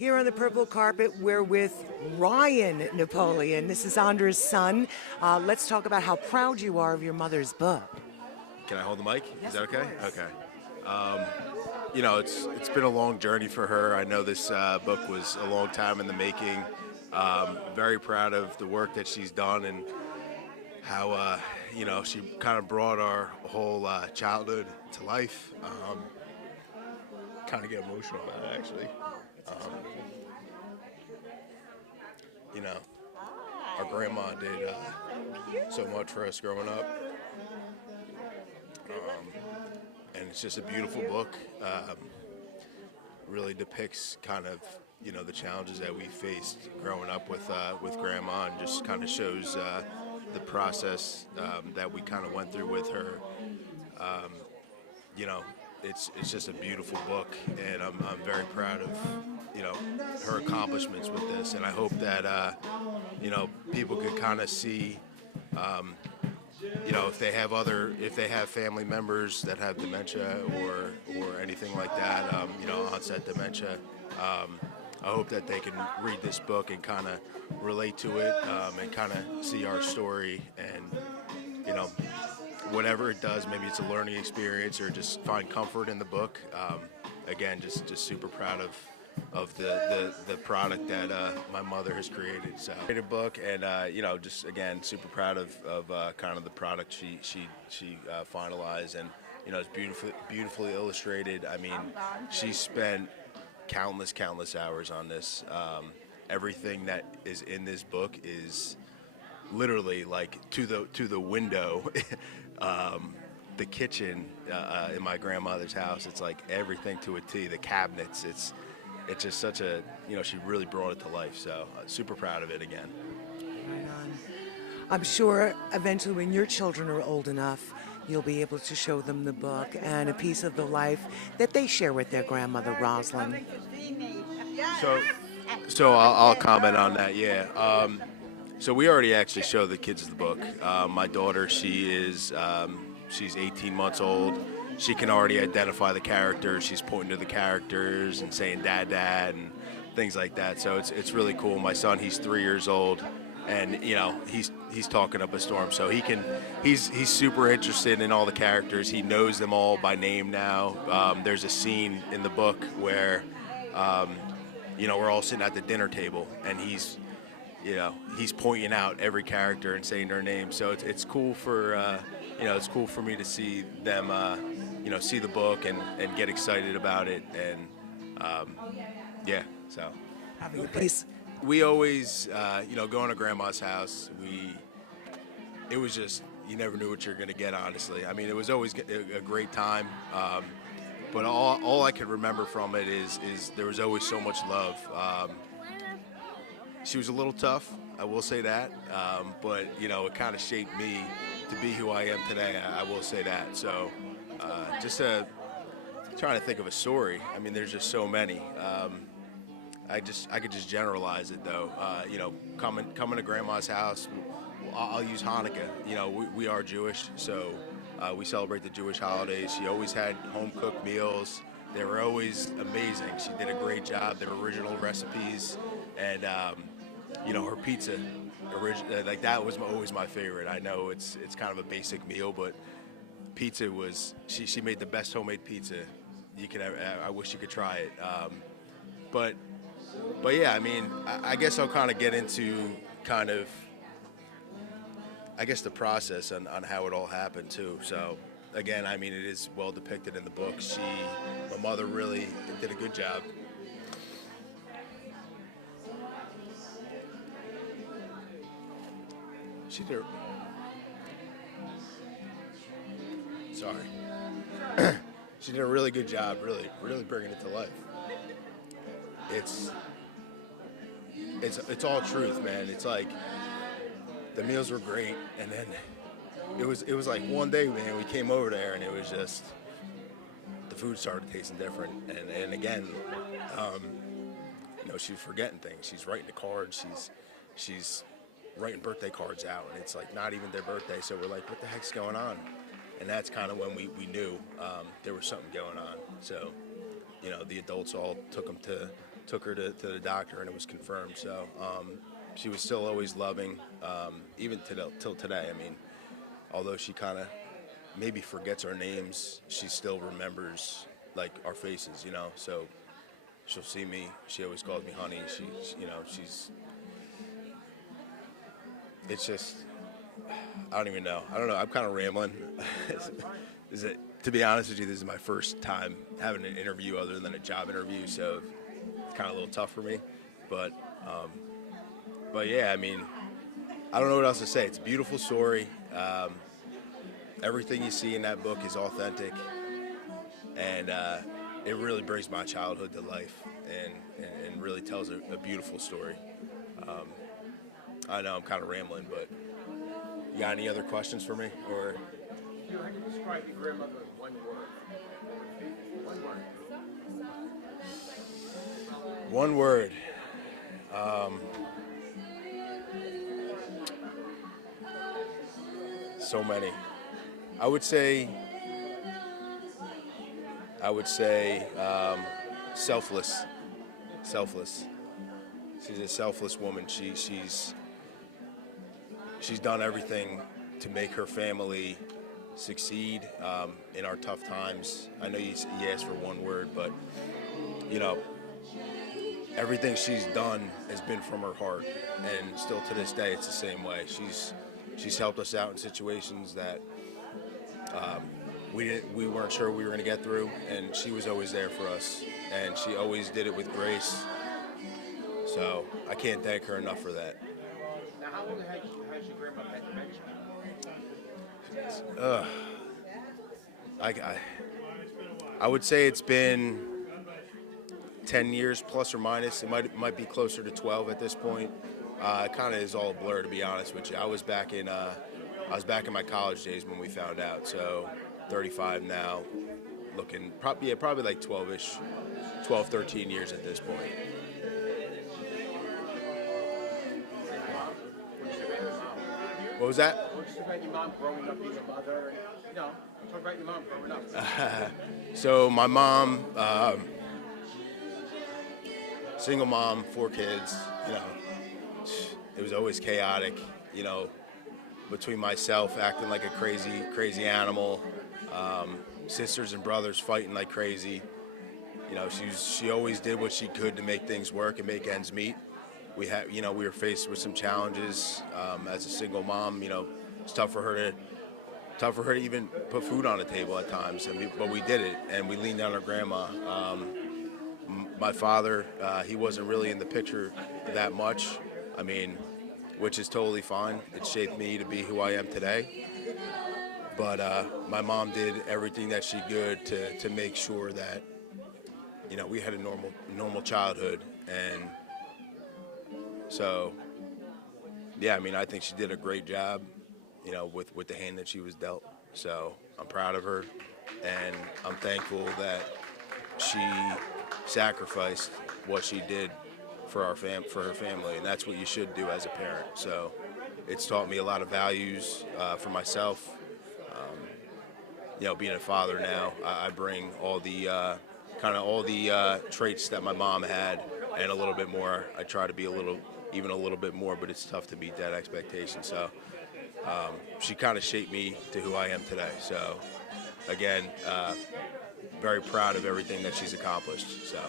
Here on the purple carpet, we're with Ryan Napoleon. This is Andra's son. Let's talk about how proud you are of your mother's book. Can I hold the mic? Yes, Is that of okay? course. Okay. It's been a long journey for her. I know this book was a long time in the making. Very proud of the work that she's done and how she kind of brought our whole childhood to life. Kind of get emotional about it, actually. Um, you know, our grandma did so much for us growing up. And it's just a beautiful book. Really depicts kind of the challenges that we faced growing up with Grandma, and just kind of shows the process that we kind of went through with her. Um, you know, it's just a beautiful book, and I'm very proud of her accomplishments with this, and I hope that people could kind of see. If they have family members that have dementia or anything like that, onset dementia, I hope that they can read this book and kind of relate to it, and kind of see our story, and whatever it does, maybe it's a learning experience or just find comfort in the book. Again, just super proud of the product that my mother has created. So, great book, and just again super proud of kind of the product she finalized, and it's beautifully illustrated. I mean, she spent countless hours on this. Everything that is in this book is literally like to the window. The kitchen in my grandmother's house, it's like everything to a T. The cabinets, it's just such a, she really brought it to life. So super proud of it again. Right on. I'm sure eventually when your children are old enough, you'll be able to show them the book and a piece of the life that they share with their grandmother, Rosalind. So I'll comment on that. Yeah. So we already actually showed the kids the book. My daughter, she's 18 months old. She can already identify the characters. She's pointing to the characters and saying "dad, dad" and things like that. So it's really cool. My son, he's 3 years old, and he's talking up a storm. So he's super interested in all the characters. He knows them all by name now. There's a scene in the book where we're all sitting at the dinner table, and he's pointing out every character and saying their name. So it's cool for it's cool for me to see them see the book and get excited about it, and so Having a piece. we always going to grandma's house, it was just, you never knew what you're going to get, honestly. I mean, it was always a great time, but all I could remember from it is there was always so much love. She was a little tough, I will say that, but it kind of shaped me to be who I am today. I will say that. So just trying to think of a story. I mean, there's just so many. I could just generalize it though. Coming to grandma's house. I'll use Hanukkah. We are Jewish, so we celebrate the Jewish holidays. She always had home cooked meals. They were always amazing. She did a great job. Their original recipes, and her pizza, like that was always my favorite. I know it's kind of a basic meal, but pizza was, she made the best homemade pizza you could ever. I wish you could try it. But yeah, I mean, I guess I'll kind of get into the process on how it all happened too. So again, I mean, it is well depicted in the book. My mother really did a good job. She did. Sorry. She did a really good job, really bringing it to life. It's all truth, man. It's like the meals were great, and then it was like one day, man, we came over there, and it was just the food started tasting different, and again, she's forgetting things. She's writing the cards. She's writing birthday cards out, and it's like not even their birthday. So we're like, what the heck's going on? And that's kind of when we knew there was something going on. So the adults all took them took her to the doctor, and it was confirmed. So she was still always loving, even till today. I mean, although she kind of maybe forgets our names, she still remembers like our faces, you know. So she'll see me. She always calls me honey. She's. It's just, I don't even know. I don't know. I'm kind of rambling. To be honest with you, this is my first time having an interview other than a job interview, so it's kind of a little tough for me. But yeah, I mean, I don't know what else to say. It's a beautiful story. Everything you see in that book is authentic, and it really brings my childhood to life, and really tells a beautiful story. I know I'm kind of rambling, but you got any other questions for me? Or How do you describe your grandmother in one word? One word. One word. So many. I would say selfless. Selfless. She's a selfless woman. She's done everything to make her family succeed in our tough times. I know you asked for one word, but you know, everything she's done has been from her heart, and still to this day, it's the same way. She's helped us out in situations that we weren't sure we were going to get through, and she was always there for us, and she always did it with grace. So I can't thank her enough for that. Now, how long has your grandmother had dementia? I would say it's been 10 years plus or minus. It might be closer to 12 at this point. It kind of is all a blur, to be honest with you. I was back in my college days when we found out. So 35 now, looking probably like 12-ish, 12, 13 years at this point. What was that? What did you say about your mom growing up being a mother? Talk about your mom growing up. So my mom, single mom, 4 kids, you know, it was always chaotic, you know, between myself acting like a crazy animal, sisters and brothers fighting like crazy. You know, she always did what she could to make things work and make ends meet. We were faced with some challenges as a single mom. You know, it's tough for her to even put food on the table at times. But we did it, and we leaned on our grandma. My father, he wasn't really in the picture that much. I mean, which is totally fine. It shaped me to be who I am today. But my mom did everything that she could to make sure that, you know, we had a normal childhood. And so, yeah, I mean, I think she did a great job, you know, with the hand that she was dealt. So I'm proud of her, and I'm thankful that she sacrificed what she did for her family, and that's what you should do as a parent. So it's taught me a lot of values for myself. You know, being a father now, I bring all the traits that my mom had, and a little bit more. I try to be even a little bit more, but it's tough to beat that expectation. So she kind of shaped me to who I am today. So again, very proud of everything that she's accomplished. So.